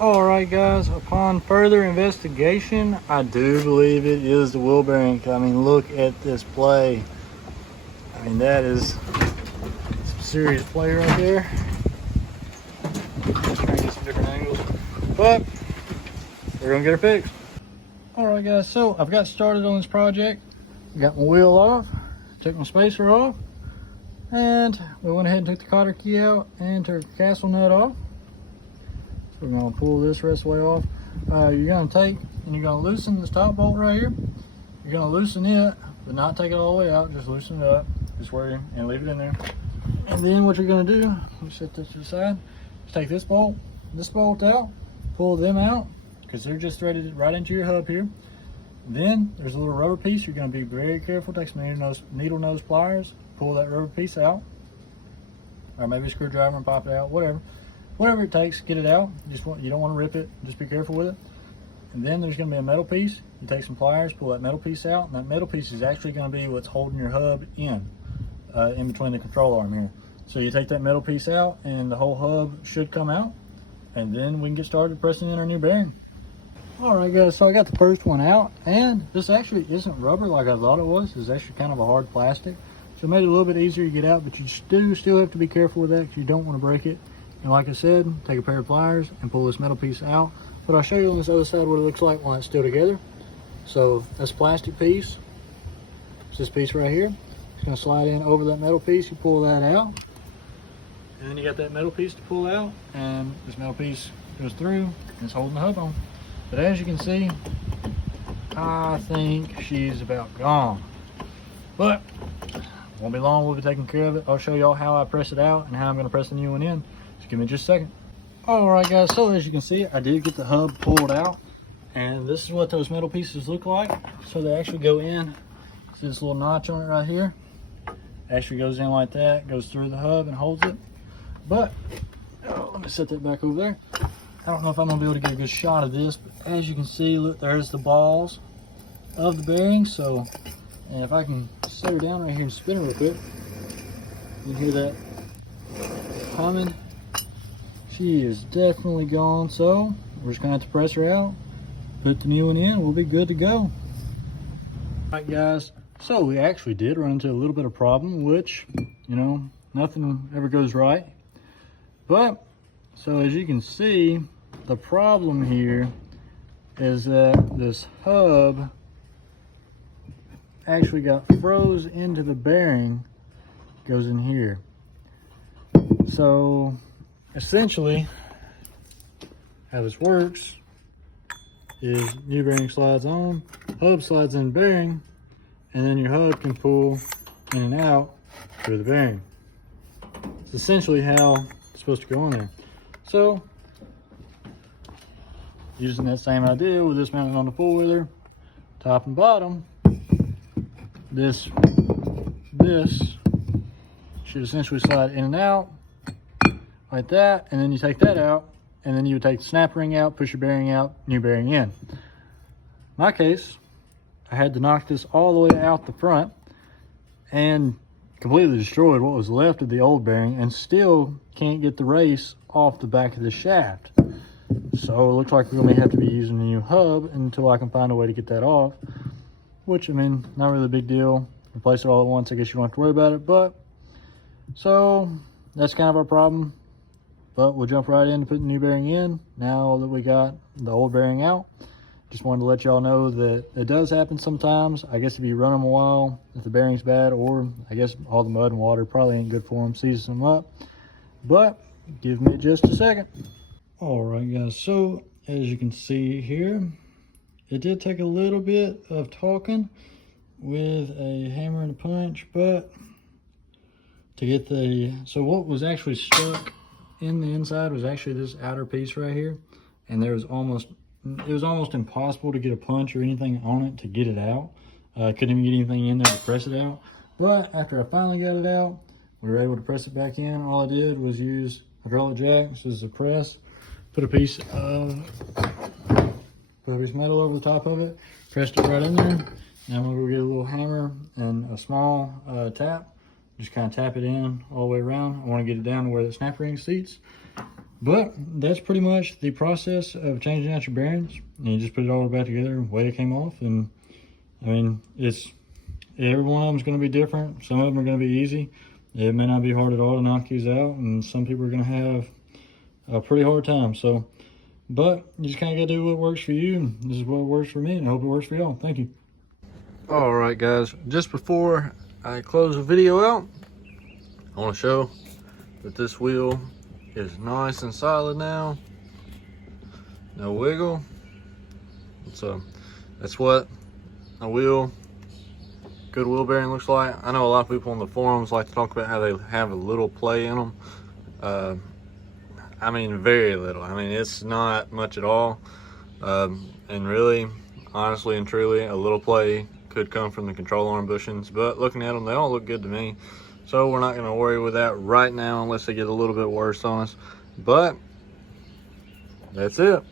All right, guys, upon further investigation, I do believe it is the wheel bearing. I mean, look at this play. I mean, that is some serious play right there. Let's try and get some different angles, but we're gonna get her fixed. All right, guys, so I've got started on this project. Got my wheel off, took my spacer off, and we went ahead and took the cotter key out and took the castle nut off. We're going to pull this rest of the way off. You're going to take and you're going to loosen this top bolt right here. You're going to loosen it, but not take it all the way out. Just loosen it up, just where you, and leave it in there. And then what you're going to do, let me set this to the side, is take this bolt out, pull them out, because they're just threaded right into your hub here. Then there's a little rubber piece. You're going to be very careful. Take some needle nose pliers, pull that rubber piece out, or maybe a screwdriver and pop it out, whatever it takes, get it out. You don't want to rip it, just be careful with it. And then there's going to be a metal piece. You take some pliers, pull that metal piece out, and that metal piece is actually going to be what's holding your hub in between the control arm here. So you take that metal piece out and the whole hub should come out, and then we can get started pressing in our new bearing. All right, guys, so I got the first one out, and this actually isn't rubber like I thought it was. It's actually kind of a hard plastic, so it made it a little bit easier to get out, but you do still have to be careful with that because you don't want to break it. And like I said, take a pair of pliers and pull this metal piece out. But I'll show you on this other side what it looks like when it's still together. So that's a plastic piece. It's this piece right here. It's going to slide in over that metal piece. You pull that out. And then you got that metal piece to pull out. And this metal piece goes through and it's holding the hub on. But as you can see, I think she's about gone. But won't be long, we'll be taking care of it. I'll show y'all how I press it out and how I'm going to press the new one in. Give me just a second. All right, guys, so as you can see, I did get the hub pulled out, and this is what those metal pieces look like. So they actually go in. See this little notch on it right here? Actually goes in like that, goes through the hub and holds it. But let me set that back over there. I don't know if I'm gonna be able to get a good shot of this, but as you can see, look, there's the balls of the bearing. So, and if I can set her down right here and spin her real quick, you can hear that humming. She is definitely gone, so we're just gonna have to press her out, put the new one in, we'll be good to go. All right, guys, so we actually did run into a little bit of problem, which, you know, nothing ever goes right. But, so as you can see, the problem here is that this hub actually got froze into the bearing, goes in here. So, essentially, how this works is new bearing slides on, hub slides in bearing, and then your hub can pull in and out through the bearing. It's essentially how it's supposed to go on there. So, using that same idea with this mounted on the four-wheeler, top and bottom, this should essentially slide in and out like that, and then you take that out, and then you would take the snap ring out, push your bearing out, new bearing in. In my case, I had to knock this all the way out the front and completely destroyed what was left of the old bearing, and still can't get the race off the back of the shaft. So it looks like we're going to have to be using a new hub until I can find a way to get that off, which, I mean, not really a big deal. Replace it all at once, I guess you don't have to worry about it. But so that's kind of our problem. But we'll jump right in to put the new bearing in now that we got the old bearing out. Just wanted to let y'all know that it does happen sometimes. I guess if you run them a while, if the bearing's bad, or I guess all the mud and water probably ain't good for them, seizes them up. But give me just a second. All right, guys, so as you can see here, it did take a little bit of talking with a hammer and a punch, but to get so what was actually stuck in the inside was actually this outer piece right here, and it was almost impossible to get a punch or anything on it to get it out. I couldn't even get anything in there to press it out. But after I finally got it out, we were able to press it back in. All I did was use hydraulic jack. This is a press. Put a piece of metal over the top of it, pressed it right in there. Now we'll get a little hammer and a small tap. Just kind of tap it in all the way around. I want to get it down to where the snap ring seats. But that's pretty much the process of changing out your bearings. And you just put it all back together the way it came off. And I mean, every one of them is going to be different. Some of them are going to be easy. It may not be hard at all to knock these out, and some people are going to have a pretty hard time. So, but you just kind of got to do what works for you. This is what works for me, and I hope it works for y'all. Thank you. All right, guys. Just before I close the video out, I want to show that this wheel is nice and solid now. No wiggle. So that's what a good wheel bearing looks like. I know a lot of people on the forums like to talk about how they have a little play in them. I mean, very little. I mean, it's not much at all. And really, honestly and truly, a little play could come from the control arm bushings, but looking at them, they all look good to me. So we're not going to worry with that right now unless they get a little bit worse on us. But that's it.